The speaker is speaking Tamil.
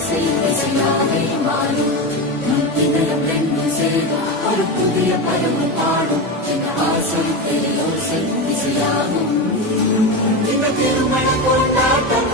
ஓசை இசையாகை மாறும். இதயம் ரெண்டும் சேரும் ஒரு புதிய பருவ பாடும். இந்த ஆசை ஓசை இசையாகும். இந்த திருமண கொண்டாட்டம்